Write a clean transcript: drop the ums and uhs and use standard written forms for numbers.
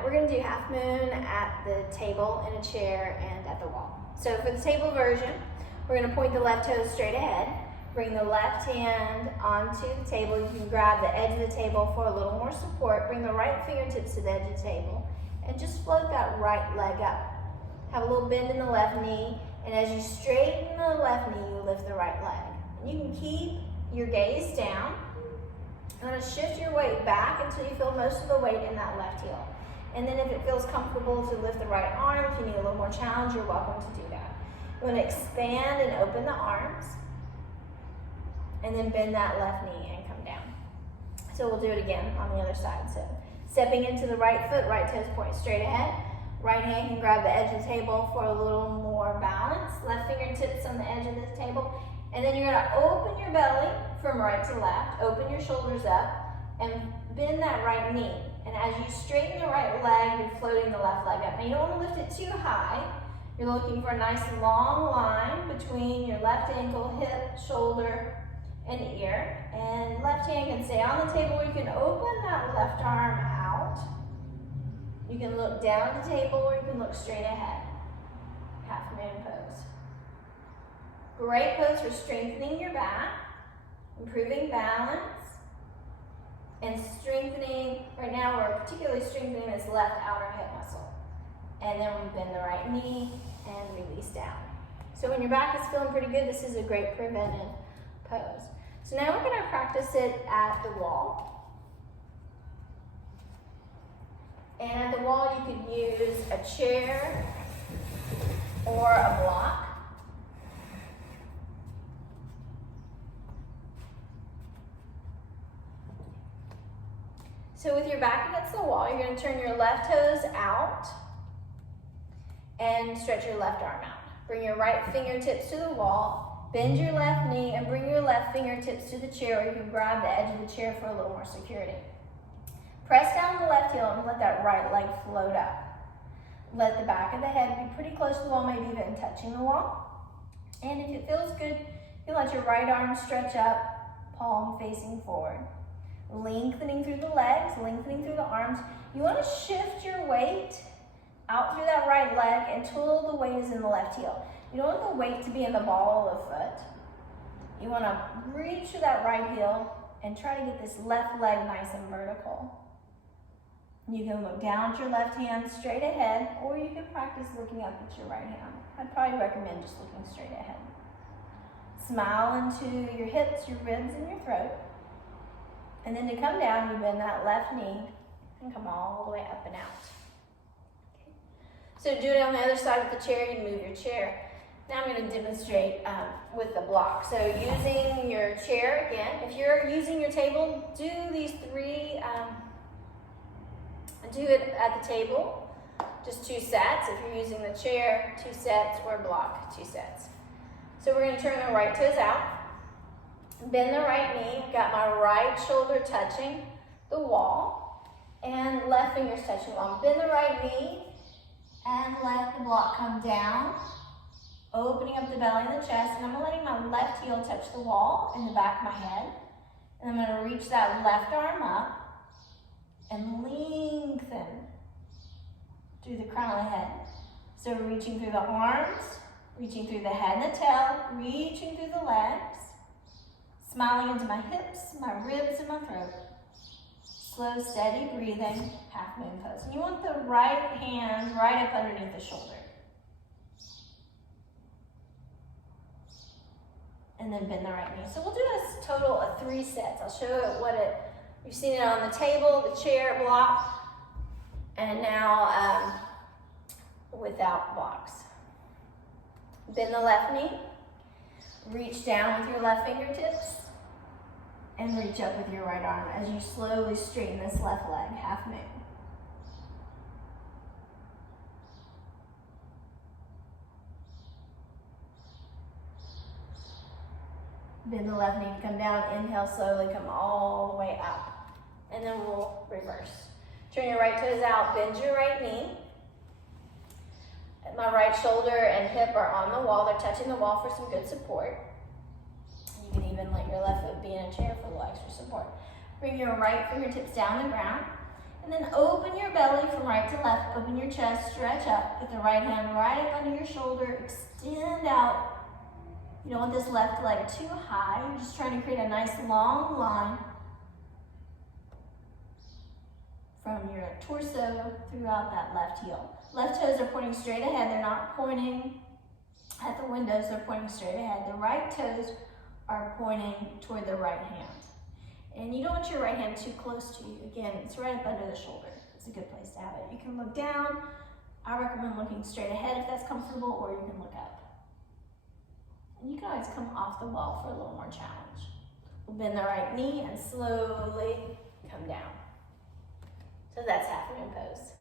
night. We're gonna do half moon at the table, in a chair, and at the wall. So for the table version, we're gonna point the left toes straight ahead, bring the left hand onto the table. You can grab the edge of the table for a little more support. Bring the right fingertips to the edge of the table, and just float that right leg up. Have a little bend in the left knee, and as you straighten the left knee, you lift the right leg. And you can keep your gaze down. I'm going to shift your weight back until you feel most of the weight in that left heel. And then if it feels comfortable to lift the right arm, if you need a little more challenge, you're welcome to do that. You want to expand and open the arms, and then bend that left knee and come down. So we'll do it again on the other side. So stepping into the right foot, right toes point straight ahead. Right hand can grab the edge of the table for a little more balance. Left fingertips on the edge of the table. And then you're gonna open your belly from right to left, open your shoulders up, and bend that right knee. And as you straighten the right leg, you're floating the left leg up. Now you don't wanna lift it too high. You're looking for a nice long line between your left ankle, hip, shoulder, and ear. And left hand can stay on the table, or you can open that left arm out. You can look down at the table, or you can look straight ahead. Half moon pose. Great pose for strengthening your back, improving balance, and strengthening. Right now we're particularly strengthening this left outer hip muscle. And then we bend the right knee and release down. So when your back is feeling pretty good, this is a great preventive pose. So now we're going to practice it at the wall. And at the wall you could use a chair or a block. So with your back against the wall, you're going to turn your left toes out and stretch your left arm out. Bring your right fingertips to the wall, bend your left knee, and bring your left fingertips to the chair, or you can grab the edge of the chair for a little more security. Press down the left heel and let that right leg float up. Let the back of the head be pretty close to the wall, maybe even touching the wall. And if it feels good, you can let your right arm stretch up, palm facing forward. Lengthening through the legs, lengthening through the arms. You want to shift your weight out through that right leg until the weight is in the left heel. You don't want the weight to be in the ball of the foot. You want to reach to that right heel and try to get this left leg nice and vertical. You can look down at your left hand straight ahead, or you can practice looking up at your right hand. I'd probably recommend just looking straight ahead. Smile into your hips, your ribs, and your throat. And then to come down, you bend that left knee and come all the way up and out. Okay. So do it on the other side of the chair. You can move your chair. Now I'm going to demonstrate with the block. So using your chair again. If you're using your table, do these three. Do it at the table, just 2 sets. If you're using the chair, 2 sets, or block, 2 sets. So we're going to turn the right toes out. Bend the right knee, got my right shoulder touching the wall, and left fingers touching the wall. Bend the right knee, and let the block come down, opening up the belly and the chest, and I'm letting my left heel touch the wall in the back of my head, and I'm going to reach that left arm up, and lengthen through the crown of the head. So reaching through the arms, reaching through the head and the tail, reaching through the legs, smiling into my hips, my ribs, and my throat. Slow, steady breathing, half moon pose. And you want the right hand right up underneath the shoulder. And then bend the right knee. So we'll do a total of 3 sets. I'll show you you've seen it on the table, the chair, block, and now without blocks. Bend the left knee, reach down with your left fingertips, and reach up with your right arm as you slowly straighten this left leg, half moon. Bend the left knee to come down, inhale slowly, come all the way up. And then we'll reverse. Turn your right toes out, bend your right knee. My right shoulder and hip are on the wall. They're touching the wall for some good support. You can even let your left foot be in a chair for the extra support. Bring your right fingertips down the ground. And then open your belly from right to left. Open your chest, stretch up. Get the right hand right up under your shoulder. Extend out. You don't want this left leg too high. You're just trying to create a nice long line from your torso throughout that left heel. Left toes are pointing straight ahead. They're not pointing at the windows. They're pointing straight ahead. The right toes are pointing toward the right hand. And you don't want your right hand too close to you. Again, it's right up under the shoulder. It's a good place to have it. You can look down. I recommend looking straight ahead if that's comfortable, or you can look up. And you can always come off the wall for a little more challenge. We'll bend the right knee and slowly come down. So that's half moon pose.